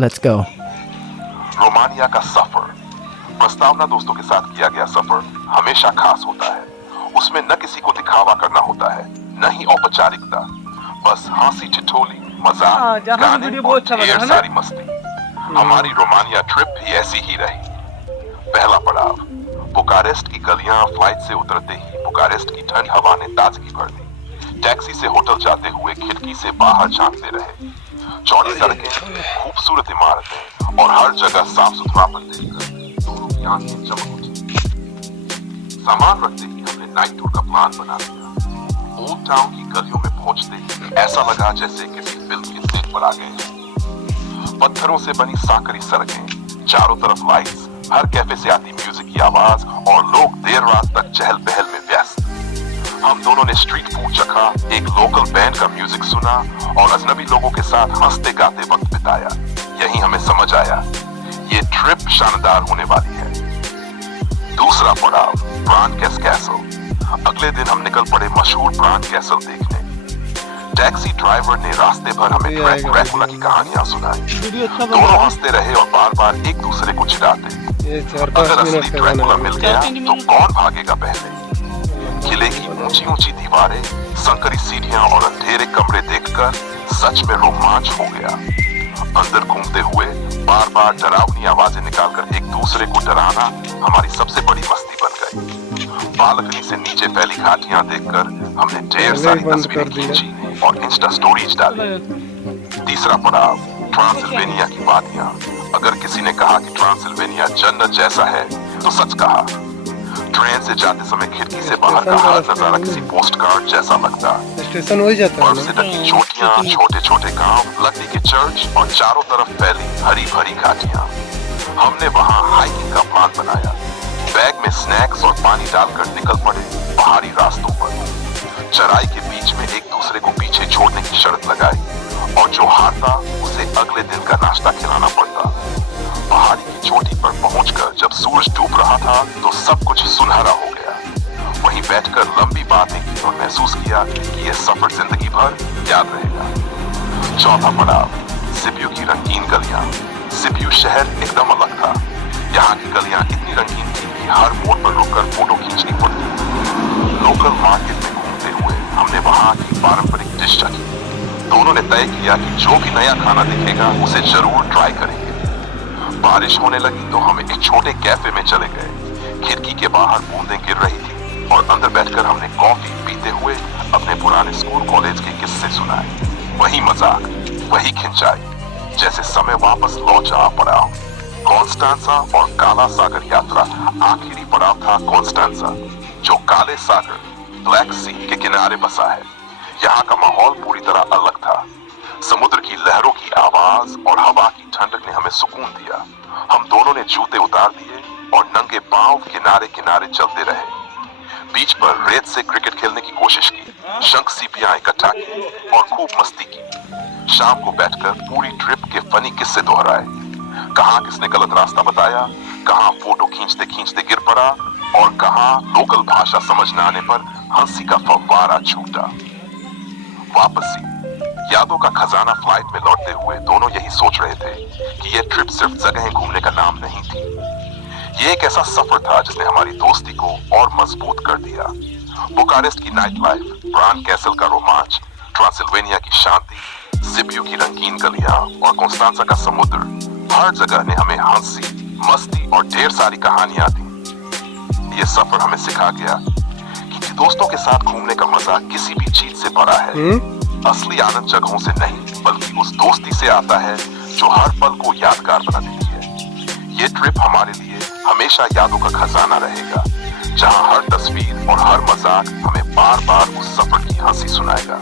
Let's go. Romania का सफर। प्रस्तावना दोस्तों के साथ किया गया सफर हमेशा खास होता है। उसमें न किसी को दिखावा करना होता है, न ही औपचारिकता, बस हंसी ठिठोली, मजाक, गाने और ढेर सारी मस्ती। हमारी रोमानिया ट्रिप भी ऐसी ही रही। पहला पड़ाव बुकारेस्ट की गलियां। फ्लाइट से उतरते ही बुकारेस्ट की ठंडी हवा ने ताजगी भर दी। टैक्सी से होटल जाते हुए खिड़की से बाहर झांकते रहे। चौड़ी सड़कें, खूबसूरत इमारतें और हर जगह साफ सुथरापन देखकर दोनों की आंखें चमक उठी। सामान रखते ही हमने नाइट टूर का प्लान बना दिया। ओल्ड टाउन की गलियों में पहुंचते ही ऐसा लगा जैसे किसी फिल्म के सेट पर आ गए। पत्थरों से बनी सांकरी सड़कें, चारों तरफ लाइट्स, हर कैफे से आती म्यूजिक की आवाज और लोग देर रात तक चहल पहल में व्यस्त। हम दोनों ने स्ट्रीट फूड चखा, एक लोकल बैंड का म्यूजिक सुना और अजनबी लोगों के साथ हंसते गाते वक्त बिताया। यही हमें समझ आया, ये ट्रिप शानदार होने वाली है। दूसरा पड़ाव ब्रांडकेस कैसल। अगले दिन हम निकल पड़े मशहूर ब्रांड कैसल देखने। टैक्सी ड्राइवर ने रास्ते भर हमें ड्रैकुला की कहानियां सुनाई। दोनों हंसते रहे और बार बार एक दूसरे को चिढ़ाते। अगर असली ड्रैकुला मिल गया तो कौन भागेगा पहले। किले की ऊंची ऊंची दीवारें, संकरी सीढ़ियां और अंधेरे कमरे देखकर सच में रोमांच हो गया। अंदर घूमते हुए बार बार डरावनी आवाजें निकालकर एक दूसरे को डराना हमारी सबसे बड़ी मस्ती बन गई। बालकनी से नीचे फैली घाटियां देखकर हमने ढेर सारी तस्वीरें खींची और इंस्टा स्टोरीज डाली। तीसरा पड़ाव ट्रांसिल्वेनिया की वादियां। अगर किसी ने कहा कि ट्रांसिल्वेनिया जन्नत जैसा है तो सच कहा। ट्रेन से जाते समय खिड़की से बाहर का हर नजारा किसी पोस्ट कार्ड जैसा लगता। स्टेशन हो जाता है बर्फ से ढकी चोटियां, छोटे छोटे गांव, लकड़ी के चर्च और चारों तरफ फैली हरी भरी घाटियां। हमने वहां हाइकिंग का प्लान बनाया। बैग में स्नैक्स और पानी डालकर निकल पड़े पहाड़ी रास्तों पर। चराई के बीच में एक दूसरे को पीछे छोड़ने की शर्त लगाई और जो हारता उसे अगले दिन का नाश्ता खिलाना पड़ता। पहाड़ी की चोटी पर पहुंचकर जब सूरज डूब रहा था तो सब कुछ सुनहरा हो गया। वहीं बैठकर लंबी बातें की और महसूस किया कि यह सफर जिंदगी भर याद रहेगा। चौथा पड़ाव सिबियू की रंगीन गलियां। सिबियू शहर एकदम अलग था। यहाँ की गलियां इतनी रंगीन थी कि हर मोड़ पर रुककर फोटो खींचनी पड़ती। लोकल मार्केट में घूमते हुए हमने वहाँ की पारंपरिक डिश चखी। दोनों ने तय किया कि जो भी नया खाना दिखेगा उसे जरूर ट्राई करेंगे। बारिश होने लगी तो हम एक छोटे कैफे में चले गए। खिड़की के बाहर बूंदें गिर रही थी और अंदर बैठकर हमने कॉफी पीते हुए अपने पुराने स्कूल कॉलेज के किस्से सुनाए। वही मजाक, वही खिंचाई, जैसे समय वापस लौट आ पड़ा। कॉन्स्टेंजा और काला सागर यात्रा। आखिरी पड़ाव था कॉन्स्टेंजा, जो काले सागर ब्लैक सी के किनारे बसा है। यहाँ का माहौल पूरी तरह अलग था। समुद्र की लहरों की आवाज और हवा की ठंडक ने हमें सुकून दिया। हम दोनों ने जूते उतार दिए और नंगे पांव किनारे किनारे चलते रहे। बीच पर रेत से क्रिकेट खेलने की कोशिश की, शंख सीपियां इकट्ठा की और खूब मस्ती की। शाम को बैठकर पूरी ट्रिप के फनी किस्से दोहराए। कहाँ किसने गलत रास्ता बताया, कहाँ फोटो खींचते खींचते गिर पड़ा और कहाँ लोकल भाषा समझ न आने पर हंसी का फव्वारा छूटा। वापसी यादों का खजाना। फ्लाइट में लौटते हुए दोनों यही सोच रहे थे कि यह ट्रिप सिर्फ जगह घूमने का नाम नहीं थी। ये एक ऐसा सफर था जिसने हमारी दोस्ती को और मजबूत कर दिया। बुकारेस्ट की नाइट लाइफ, ब्रांड कैसल का रोमांच, ट्रांसिल्वेनिया की शांति, सिबियू की रंगीन गलियां और कॉन्स्टेंजा का समुद्र, हर जगह ने हमें हंसी, मस्ती और ढेर सारी कहानियां दी। ये सफर हमें सिखा गया कि दोस्तों के साथ घूमने का मजा किसी भी चीज से बड़ा है। असली आनंद जगहों से नहीं बल्कि उस दोस्ती से आता है जो हर पल को यादगार बना देती है। ये ट्रिप हमारे लिए हमेशा यादों का खजाना रहेगा, जहां हर तस्वीर और हर मजाक हमें बार बार उस सफर की हंसी सुनाएगा।